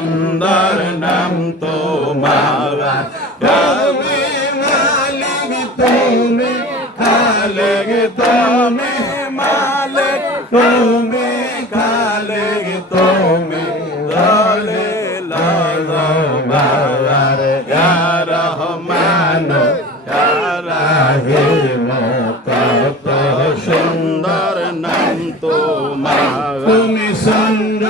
সুন্দর নাম তো তোমার। তুমি মালিক, তুমি খালেক, তুমি মালিক, তুমি খালেক লাল দলে লাগার রহমান রাহিম, কত সুন্দর নাম তোমার। তুমি সুন্দর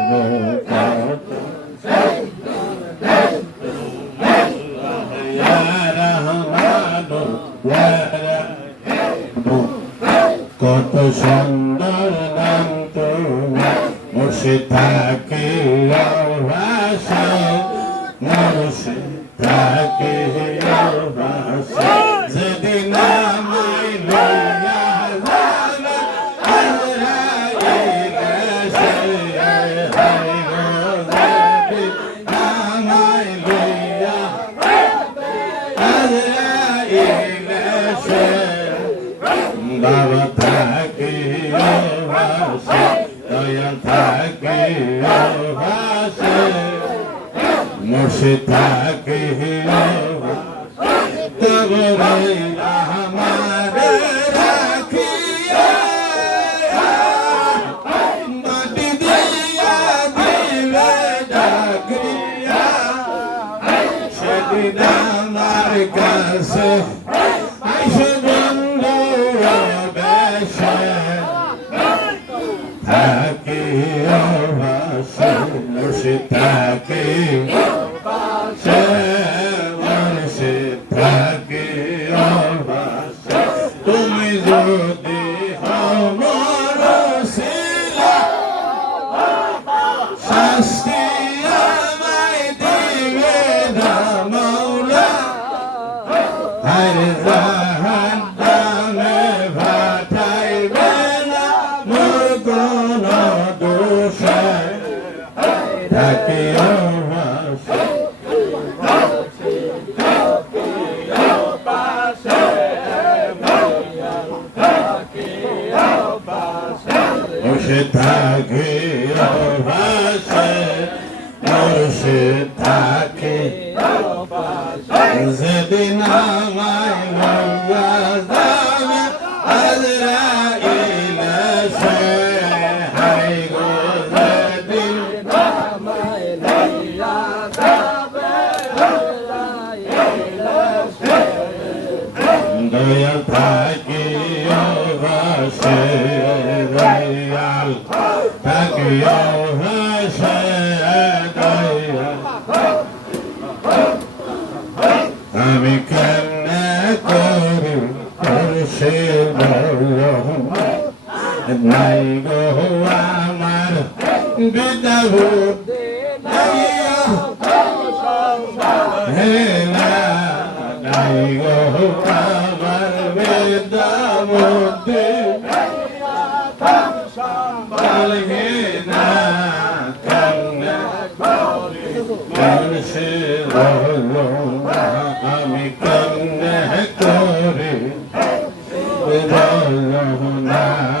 পাশে থাকে তবে আমার রাখিয়া মাটি দিয়া দিলে ডাকিয়া সেদিন আমার কাছে বিদ্যাহ হে নাই গো আমার বেদা মধ্যে না কান্না মানুষের না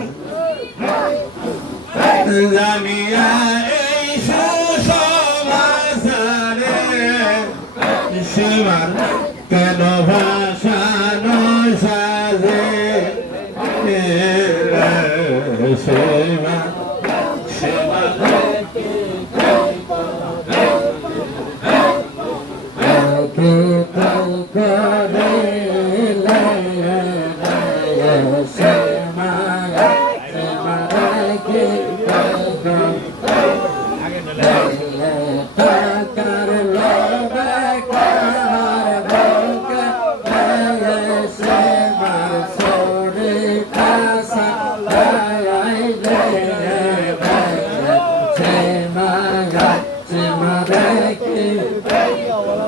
enferma my life, my life, my life.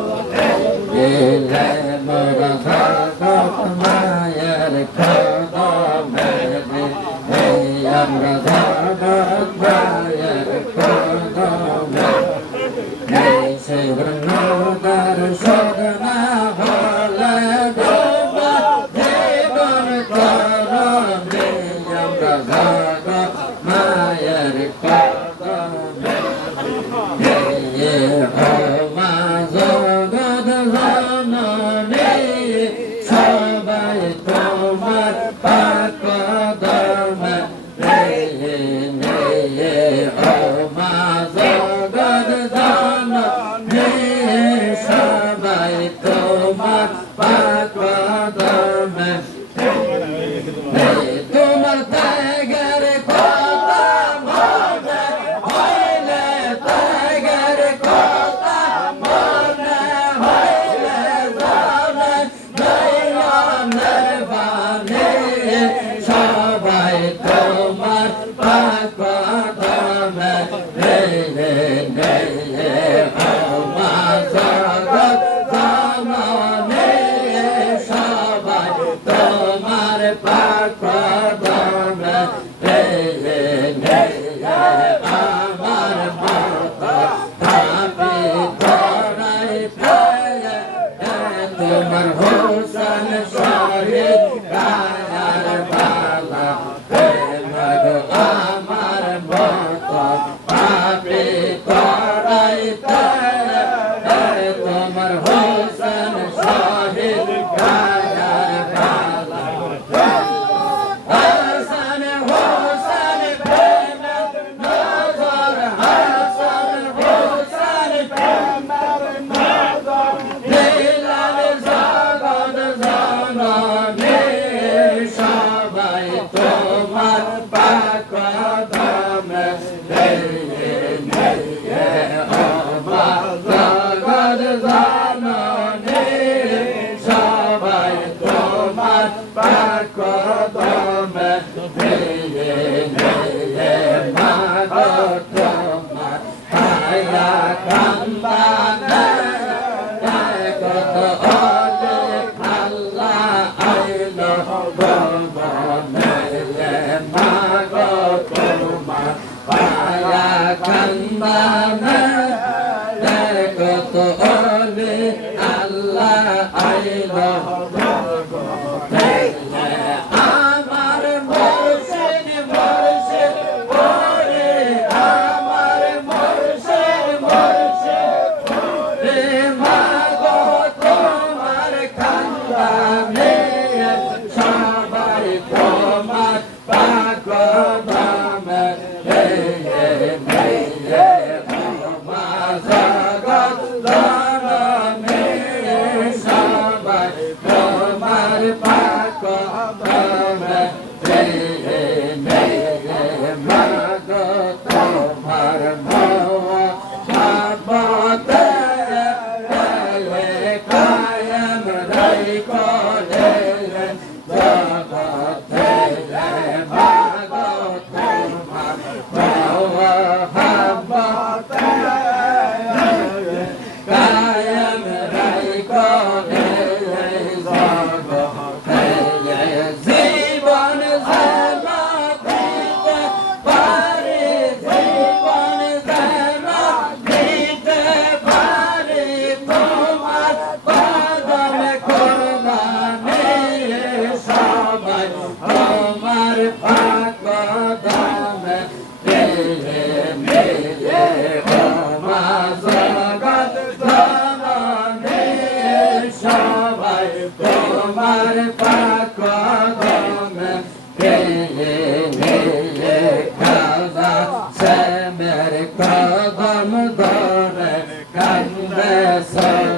তোমার পা ยาคันบามา Radha. Yes, sir.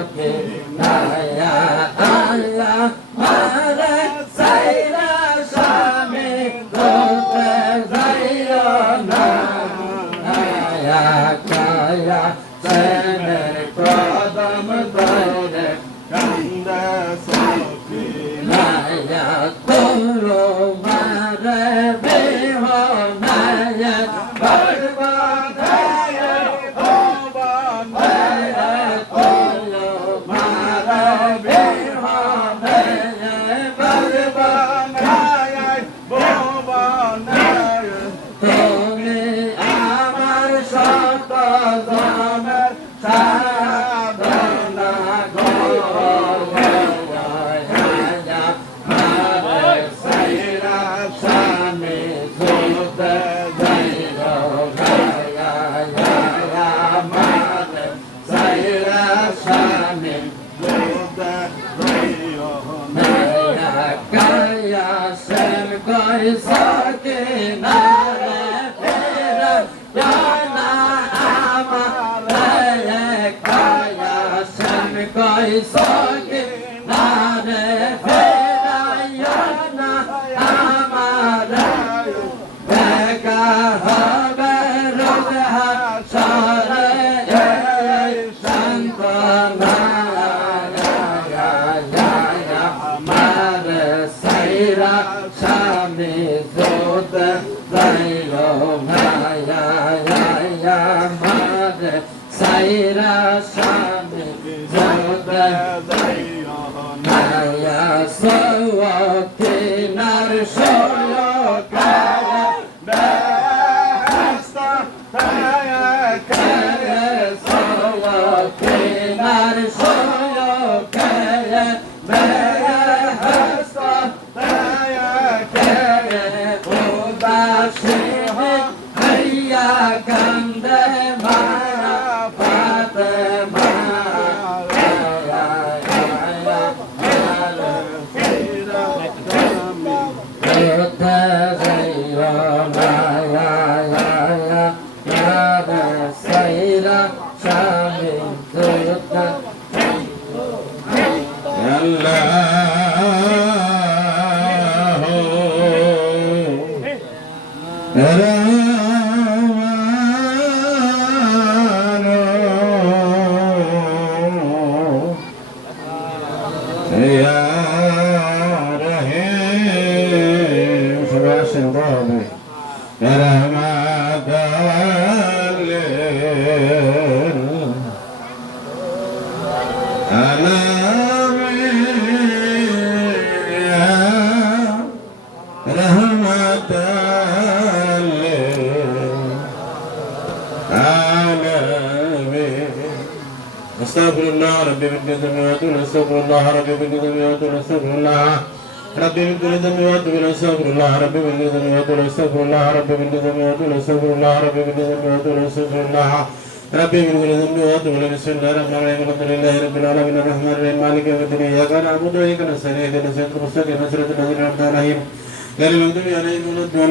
সওয়াকিনার সয়কার استغفر الله ربي من كل ذنب واتوب استغفر الله ربي من كل ذنب واتوب استغفر الله ربي من كل ذنب واتوب استغفر الله ربي من كل ذنب واتوب استغفر الله ربي من كل ذنب واتوب استغفر الله ربي من كل ذنب واتوب استغفر الله ربي من كل ذنب واتوب بسم الله الرحمن الرحيم الحمد لله رب العالمين الرحمن الرحيم مالك يوم الدين اياك نعبد واياك نستعين اهدنا الصراط المستقيم صراط الذين انعمت عليهم غير المغضوب عليهم ولا الضالين